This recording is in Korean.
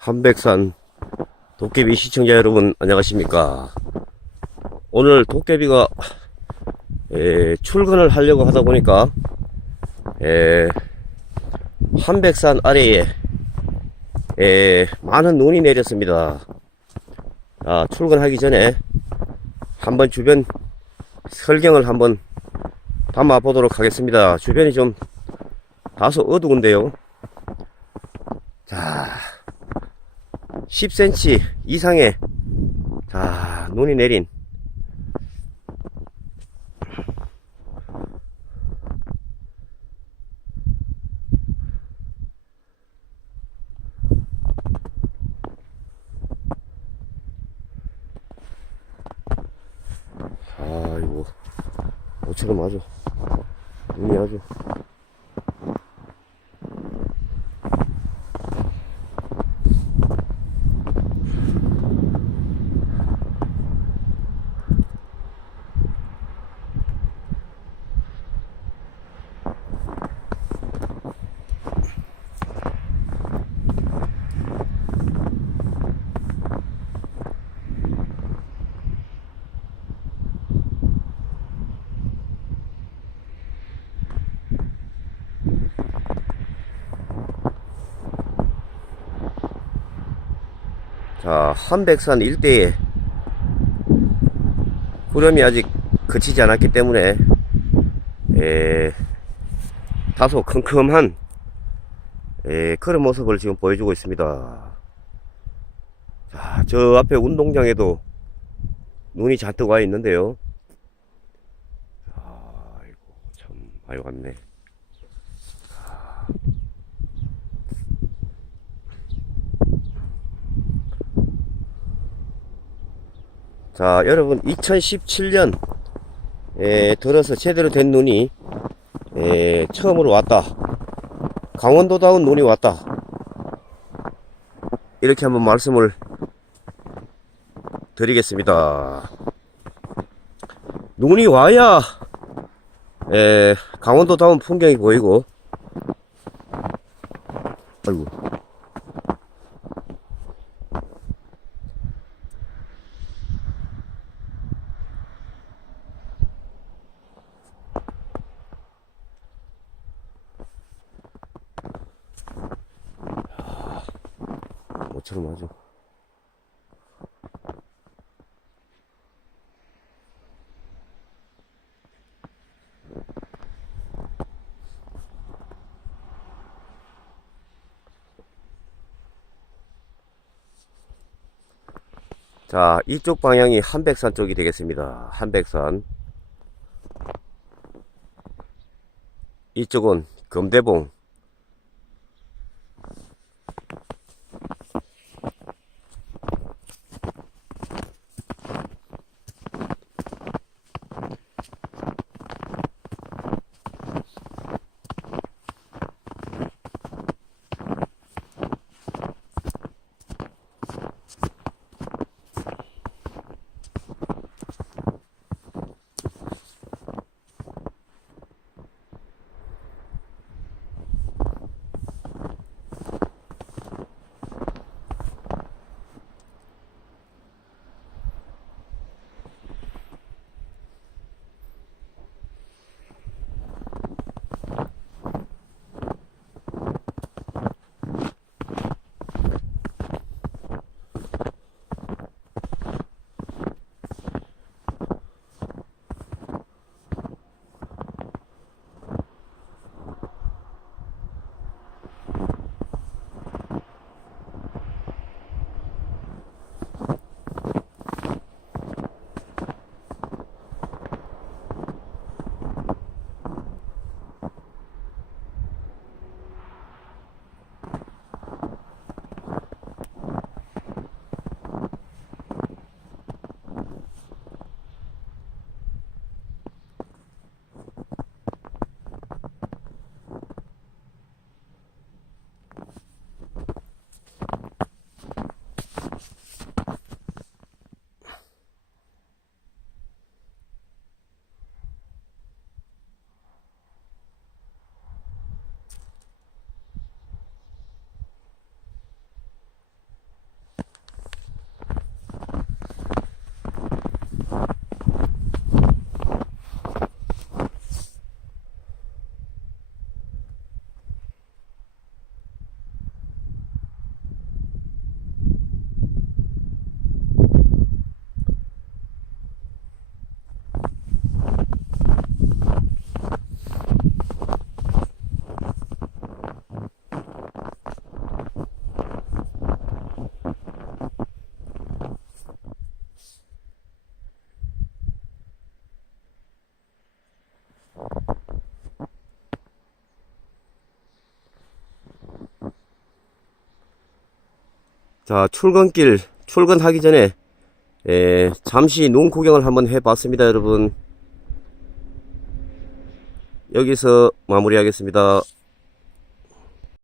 한백산 도깨비 시청자 여러분 안녕하십니까? 오늘 도깨비가 에, 출근을 하려고 하다 보니까 에, 한백산 아래에 에, 많은 눈이 내렸습니다. 아, 출근하기 전에 한번 주변 설경을 한번 담아 보도록 하겠습니다. 주변이 좀 다소 어두운데요 자 10cm 이상의 자 눈이 내린. 아이고 모처럼 아주. 눈이 아주 자, 한백산 일대에 구름이 아직 그치지 않았기 때문에 에, 다소 컴컴한 에, 그런 모습을 지금 보여주고 있습니다. 자, 저 앞에 운동장에도 눈이 잔뜩 와 있는데요. 아이고, 참 많이 왔네. 자, 여러분, 2017년, 에, 들어서 제대로 된 눈이, 에, 처음으로 왔다. 강원도다운 눈이 왔다. 이렇게 한번 말씀을 드리겠습니다. 눈이 와야, 에, 강원도다운 풍경이 보이고, 아이고. 모처럼 아주 자 이쪽 방향이 한백산 쪽이 되겠습니다. 한백산. 이쪽은 금대봉 자, 출근길, 출근하기 전에, 에, 잠시 농 구경을 한번 해봤습니다, 여러분. 여기서 마무리하겠습니다.